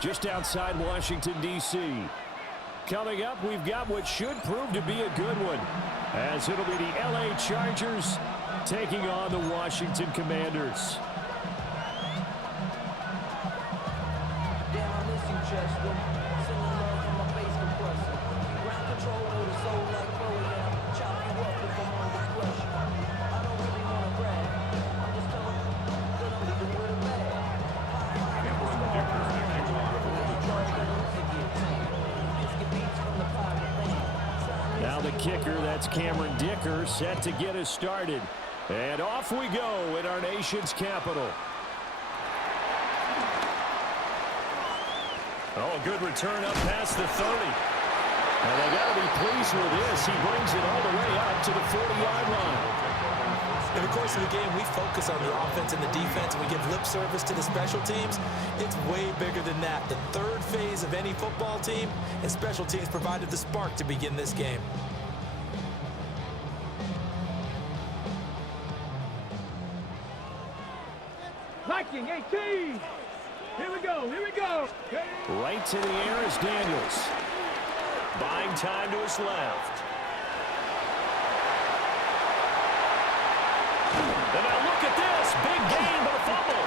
just outside Washington, D.C. Coming up, we've got what should prove to be a good one, as it'll be the L.A. Chargers taking on the Washington Commanders. Now the kicker, that's Cameron Dicker, set to get us started. And off we go in our nation's capital. Oh, good return up past the 30. And they got to be pleased with this. He brings it all the way up to the 40-yard line. In the course of the game, we focus on the offense and the defense, and we give lip service to the special teams. It's way bigger than that. The third phase of any football team, and special teams provided the spark to begin this game. Viking 18. Here we go. Here we go. Right to the air is Daniels. Buying time to his left. And now look at this. Big gain, but a fumble.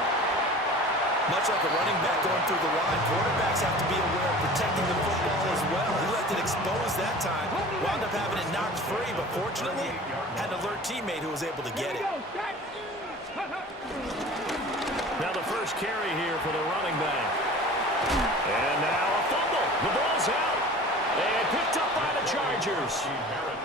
Much like a running back going through the line, quarterbacks have to be aware of protecting the football as well. He left it exposed that time. Wound up having it knocked free, but fortunately, had an alert teammate who was able to get it. Now the first carry here for the running back. And now a fumble. The ball's out. And picked up by the Chargers.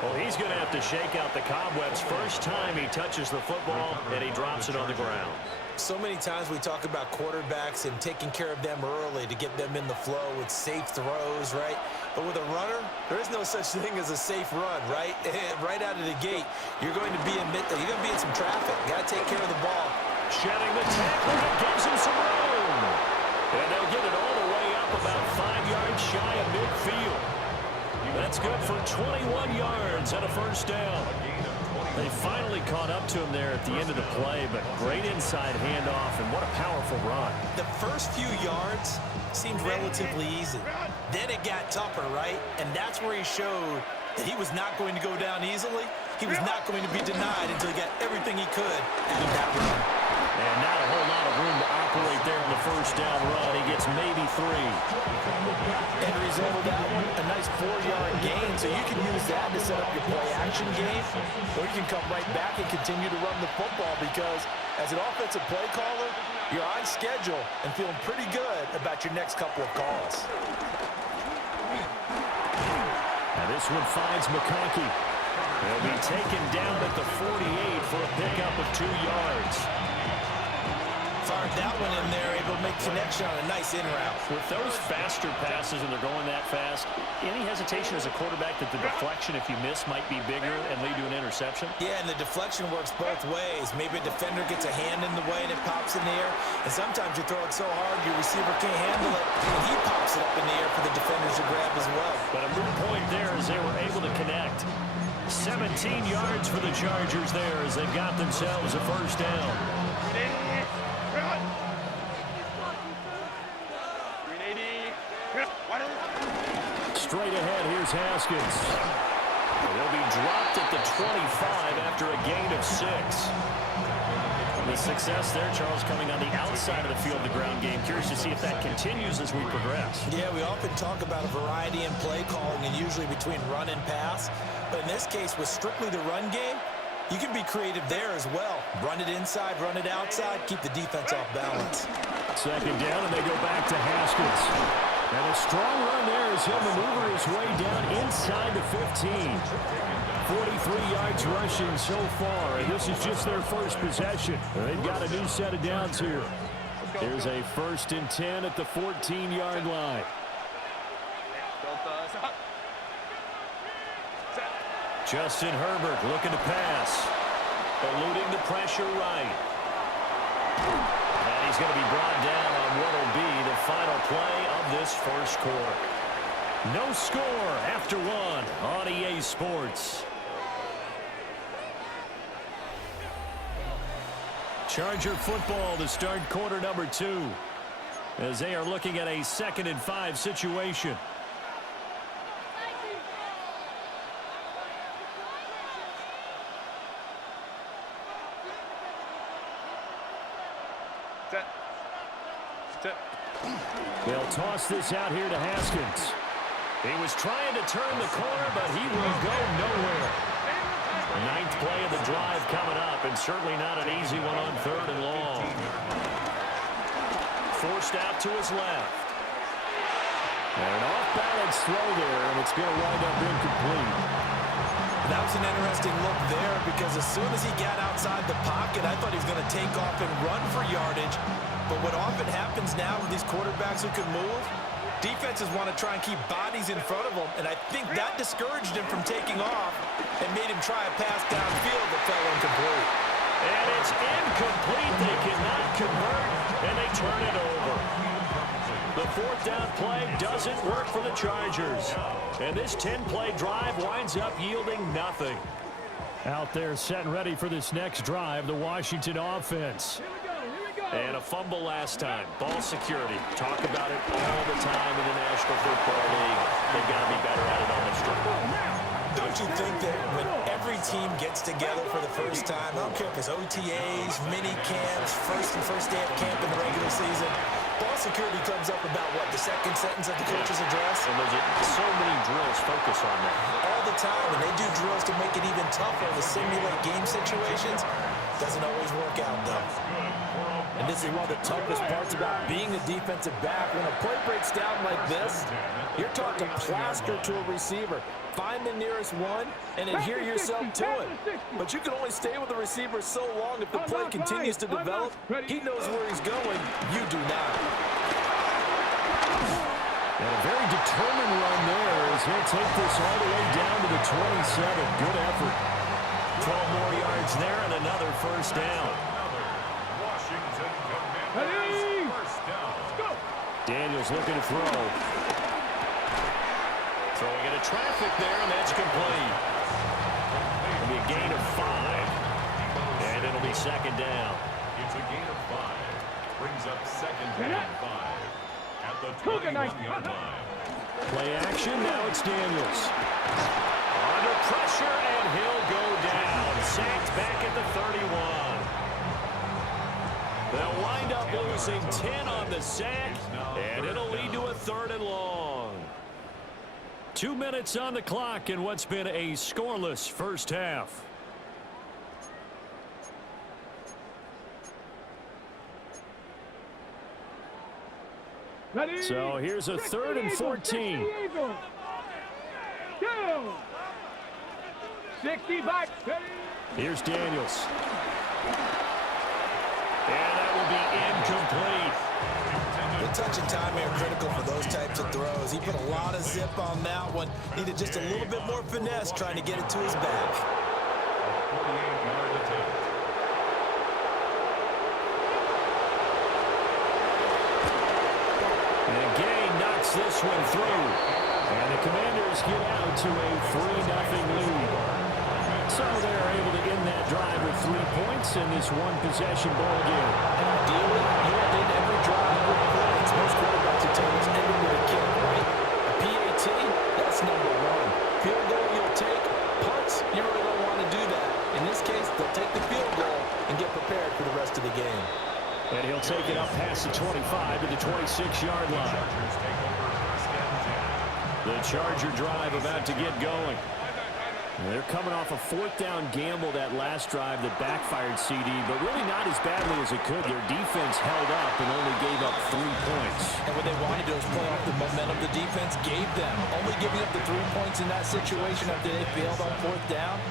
Well, he's going to have to shake out the cobwebs first time he touches the football, and he drops it on the ground. So many times we talk about quarterbacks and taking care of them early to get them in the flow with safe throws, right? But with a runner, there is no such thing as a safe run, right? Right out of the gate, you're going to be in some traffic. Got to take care of the ball. Shedding the tackle, that gives him some room. And they'll get it all the way up about 5 yards shy of midfield. That's good for 21 yards and a first down. They finally caught up to him there at the end of the play, but great inside handoff, and what a powerful run. The first few yards seemed relatively easy. Then it got tougher, right? And that's where he showed that he was not going to go down easily. He was not going to be denied until he got everything he could out of that run. And not a whole lot of room to operate there in the first down run. He gets maybe 3. End result of that one, a nice 4-yard gain. So you can use that to set up your play-action game, or you can come right back and continue to run the football because as an offensive play caller, you're on schedule and feeling pretty good about your next couple of calls. And this one finds McConkey. He'll be taken down at the 48 for a pickup of 2 yards. Fired that one in there, able to make connection on a nice in route. With those faster passes and they're going that fast, any hesitation as a quarterback that the deflection, if you miss, might be bigger and lead to an interception? Yeah, and the deflection works both ways. Maybe a defender gets a hand in the way and it pops in the air. And sometimes you throw it so hard your receiver can't handle it, and he pops it up in the air for the defenders to grab as well. But a moot point there as they were able to connect. 17 yards for the Chargers there as they've got themselves a first down. Straight ahead, here's Haskins. They'll be dropped at the 25 after a gain of 6. The success there, Charles, coming on the outside of the field, the ground game. Curious to see if that continues as we progress. Yeah, we often talk about a variety in play calling and usually between run and pass. But in this case, with strictly the run game, you can be creative there as well. Run it inside, run it outside, keep the defense off balance. Second down, and they go back to Haskins. And a strong run there as he'll maneuver his way down inside the 15. 43 yards rushing so far, and this is just their first possession. They've got a new set of downs here. Here's a 1st and 10 at the 14-yard line. Justin Herbert looking to pass. Eluding the pressure right. And he's going to be brought down on what will be the final play of this first quarter. No score after 1 on EA Sports. Charger football to start quarter number 2. as they are looking at a 2nd and 5 situation. They'll toss this out here to Haskins. He was trying to turn the corner, but he will go nowhere. 9th play of the drive coming up, and certainly not an easy one on 3rd and long. Forced out to his left. And an off-balance throw there, and it's going to wind up incomplete. That was an interesting look there because as soon as he got outside the pocket, I thought he was going to take off and run for yardage. But what often happens now with these quarterbacks who can move, defenses want to try and keep bodies in front of them, and I think that discouraged him from taking off and made him try a pass downfield that fell incomplete. And it's incomplete. They cannot convert, and they turn it over. The 4th down play doesn't work for the Chargers. And this 10-play drive winds up yielding nothing. Out there set and ready for this next drive, the Washington offense. And a fumble last time. Ball security. Talk about it all the time in the National Football League. They've got to be better at it on this trip. Don't you think that when every team gets together for the first time, I don't care if it's OTAs, mini camps, first day of camp in the regular season, ball security comes up about what, the 2nd sentence of the coach's address? And there's so many drills focus on that. All the time, and they do drills to make it even tougher to simulate game situations. Doesn't always work out, though. And this is one of the toughest parts about being a defensive back. When a play breaks down like this, you're taught to plaster to a receiver. Find the nearest one and adhere yourself to it. But you can only stay with the receiver so long if the play continues to develop. He knows where he's going. You do not. And a very determined run there as he'll take this all the way down to the 27. Good effort. 12 more yards there and another 1st down. Daniels looking to throw. Throwing into traffic there, and that's complete. It'll be a gain of 5. And it'll be 2nd down. It's a gain of 5. Brings up 2nd and 5 at the 21-yard line. Play action, now it's Daniels. Under pressure, and he'll go down. Sacked back at the 31. They'll wind up losing 10 on the sack, and it'll lead to a 3rd and long. 2 minutes on the clock in what's been a scoreless first half. Ready? So here's a 3rd and 14. 60 back. Here's Daniels. And that will be incomplete. The touch and time are critical for those types of throws. He put a lot of zip on that one. Needed just a little bit more finesse trying to get it to his back. 48-yard attempt. And again knocks this one through. And the Commanders get out to a 3-0 lead. So they're able to end that drive with 3 points in this one-possession ball game. And ideally, you want to end every drive with points. Most quarterbacks are telling us ending with a kick, right? A PAT, that's number 1. Field goal you'll take. Punts, you really don't want to do that. In this case, they'll take the field goal and get prepared for the rest of the game. And he'll take it up past the 25 to the 26-yard line. The Charger drive about to get going. They're coming off a 4th down gamble that last drive that backfired CD, but really not as badly as it could. Their defense held up and only gave up 3 points. And what they wanted to do is play off the momentum the defense gave them. Only giving up the 3 points in that situation after they failed on 4th down.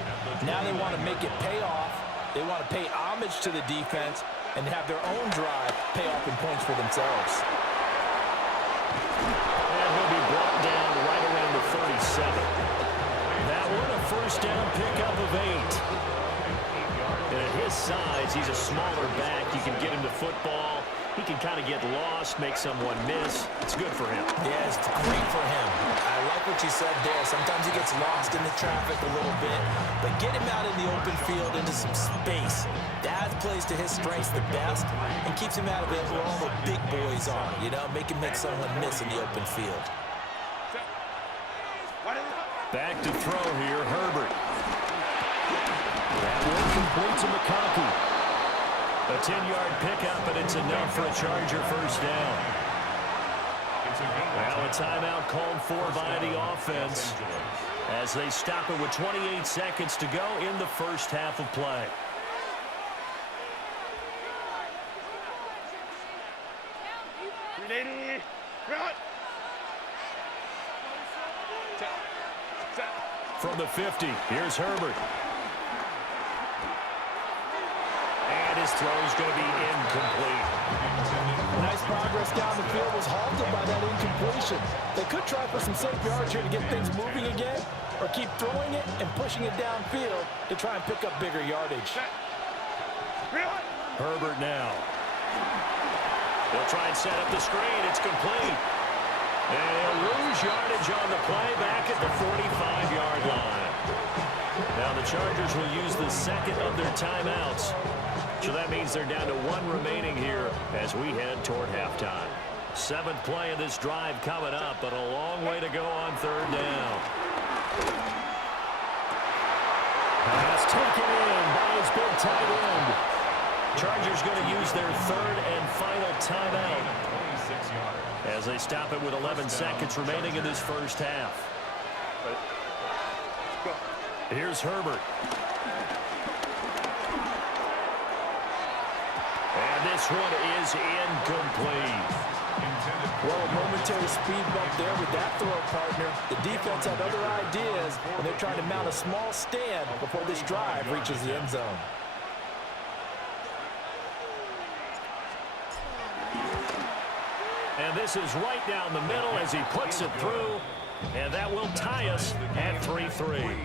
Now they want to make it pay off. They want to pay homage to the defense and have their own drive pay off in points for themselves. And he'll be brought down right around the 37. That one a 1st down pickup of 8. And at his size, he's a smaller back. You can get him to football. He can kind of get lost, make someone miss. It's good for him. Yeah, it's great for him. I like what you said there. Sometimes he gets lost in the traffic a little bit, but get him out in the open field into some space. That guys plays to his strengths the best and keeps him out of it where all the big boys are, you know, make him make someone miss in the open field. Back to throw here, Herbert. That one complete to McConkey. A 10-yard pickup, and it's enough for a Charger first down. Well, a timeout called for by the offense as they stop it with 28 seconds to go in the first half of play. From the 50, here's Herbert. And his throw is going to be incomplete. Nice progress down the field was halted by that incompletion. They could try for some safe yards here to get things moving again, or keep throwing it and pushing it downfield to try and pick up bigger yardage. Herbert now. They'll try and set up the screen. It's complete. And they'll lose yardage on the play back at the 45-yard line. Now the Chargers will use the second of their timeouts. So that means they're down to one remaining here as we head toward halftime. Seventh play of this drive coming up, but a long way to go on third down. Pass taken in by his big tight end. Chargers going to use their third and final timeout as they stop it with 11 seconds remaining in this first half. Here's Herbert. And this one is incomplete. Well, a momentary speed bump there with that throw, partner. The defense had other ideas, and they're trying to mount a small stand before this drive reaches the end zone. And this is right down the middle as he puts it through. And that will tie us at 3-3.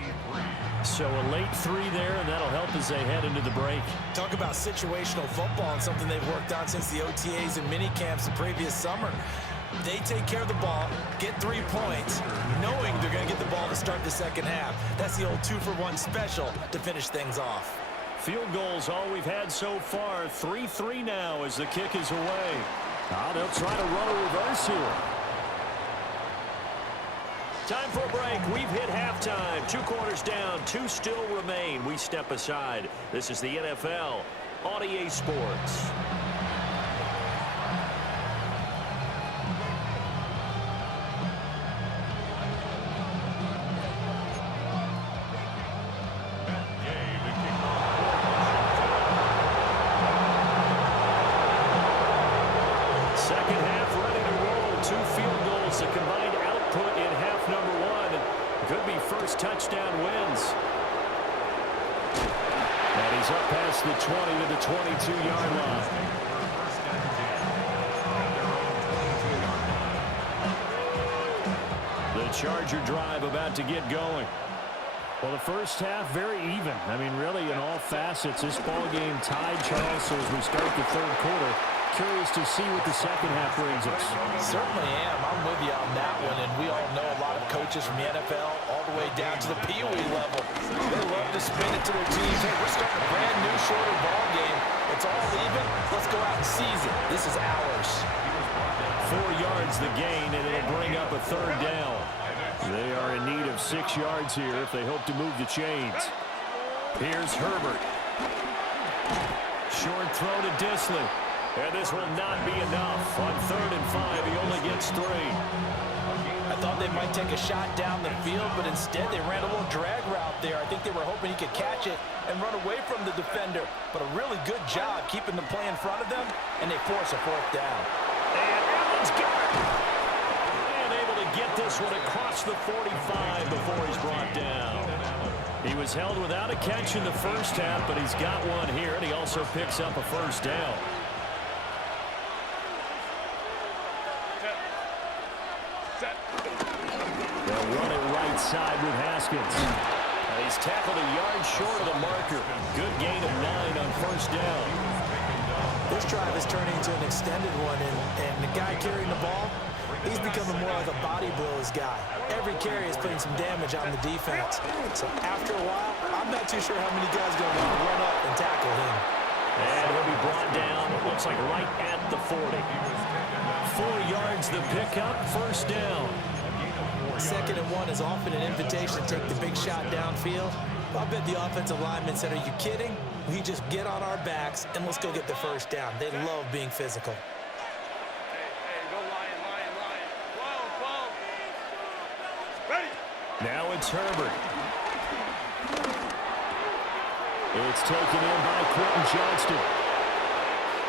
So a late 3 there, and that'll help as they head into the break. Talk about situational football and something they've worked on since the OTAs and mini camps the previous summer. They take care of the ball, get 3 points, knowing they're going to get the ball to start the second half. That's the old 2-for-1 special to finish things off. Field goals all we've had so far. 3-3 now as the kick is away. Now they'll try to run a reverse here. Time for a break. We've hit halftime. 2 quarters down. 2 still remain. We step aside. This is the NFL on EA Sports. Second half ready to roll. 2 field goals. The combined output in half number 1. Could be first touchdown wins. And he's up past the 20 to the 22-yard line. The Charger drive about to get going. Well, the first half very even. I mean, really in all facets, this ball game tied, Charles. So as we start the third quarter, curious to see what the second half brings us. Certainly am. I'm with you on that one, and we all know a lot of coaches from the NFL all the way down to the Pee Wee level. They love to spin it to their teams. Hey, we're starting a brand new, shorter ball game. It's all even. Let's go out and seize it. This is ours. 4 yards the gain, and it'll bring up a third down. They are in need of 6 yards here if they hope to move the chains. Here's Herbert. Short throw to Disley. And this will not be enough. On 3rd and 5, he only gets 3. I thought they might take a shot down the field, but instead they ran a little drag route there. I think they were hoping he could catch it and run away from the defender. But a really good job keeping the play in front of them, and they force a 4th down. And Allen's got it. And able to get this one across the 45 before he's brought down. He was held without a catch in the first half, but he's got one here, and he also picks up a first down. They'll run it right side with Haskins. And he's tackled a yard short of the marker. Good gain of 9 on first down. This drive is turning into an extended one, and the guy carrying the ball, he's becoming more like a body blows guy. Every carry is putting some damage on the defense. So after a while, I'm not too sure how many guys are going to want to run up and tackle him. And he'll be brought down, it looks like right at the 40. 4 yards the pickup, first down. 2nd and 1 is often an invitation to take the big shot downfield. I bet the offensive lineman said, are you kidding? We just get on our backs and let's go get the first down. They love being physical. Now it's Herbert. It's taken in by Quentin Johnston.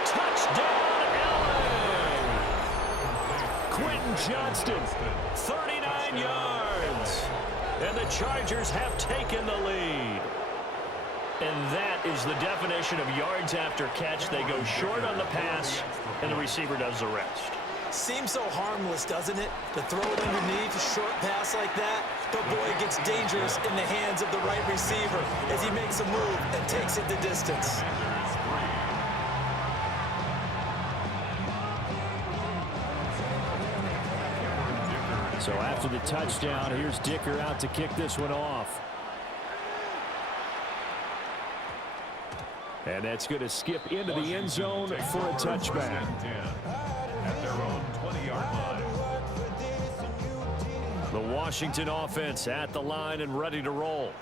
Touchdown, Allen! Quentin Johnston, 39 yards. And the Chargers have taken the lead. And that is the definition of yards after catch. They go short on the pass, and the receiver does the rest. Seems so harmless, doesn't it? To throw it underneath, a short pass like that. But boy, it gets dangerous in the hands of the right receiver as he makes a move and takes it the distance. So after the touchdown, here's Dicker out to kick this one off. And that's going to skip into the end zone for a touchback. At their own 20-yard line. The Washington offense at the line and ready to roll.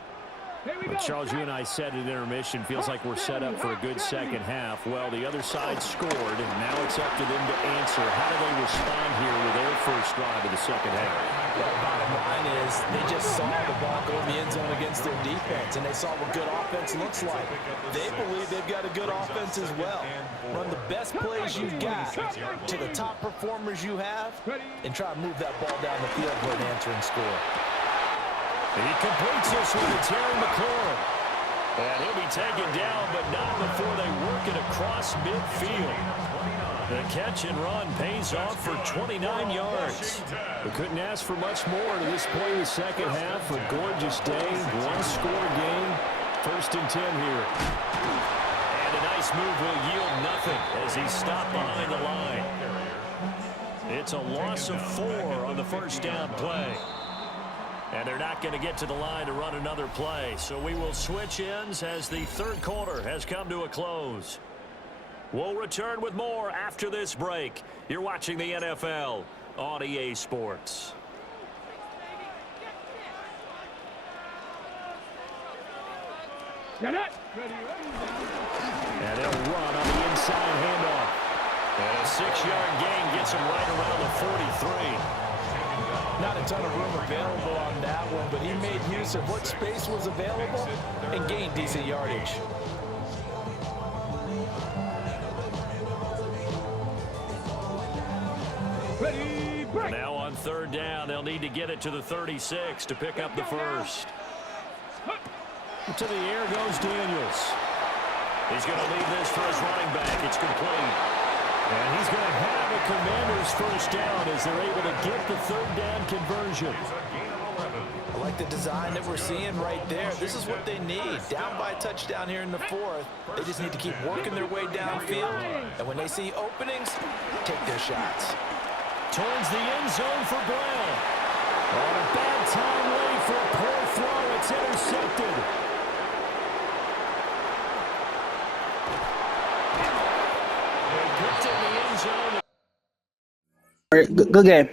Well, Charles, you and I said at intermission, feels like we're set up for a good second half. Well, the other side scored, and now it's up to them to answer. How do they respond here with their first drive of the second half? Well, bottom line is they just saw the ball go in the end zone against their defense, and they saw what good offense looks like. They believe they've got a good offense as well. Run the best plays you've got to the top performers you have, and try to move that ball down the field for an answering score. He completes this one to Terry McLaurin. And he'll be taken down, but not before they work it across midfield. The catch and run pays off for 29 yards. We couldn't ask for much more to this point in the second half. A gorgeous day, one-score game. 1st and 10 here. And a nice move will yield nothing as he's stopped behind the line. It's a loss of 4 on the first down play. And they're not going to get to the line to run another play. So we will switch ends as the third quarter has come to a close. We'll return with more after this break. You're watching the NFL on EA Sports. Get it. And they'll run on the inside handoff. And a 6-yard gain gets him right around the 43. Not a ton of room available on that one, but he made use of what space was available and gained decent yardage. Now on 3rd down, they'll need to get it to the 36 to pick up the first. To the air goes Daniels. He's going to leave this for his running back. It's complete. And he's going to have a Commanders first down as they're able to get the 3rd down conversion. I like the design that we're seeing right there. This is what they need. Down by a touchdown here in the 4th. They just need to keep working their way downfield. And when they see openings, take their shots. Towards the end zone for Brown. On a bad time late for a poor throw. It's intercepted. They picked in the end zone. Good game.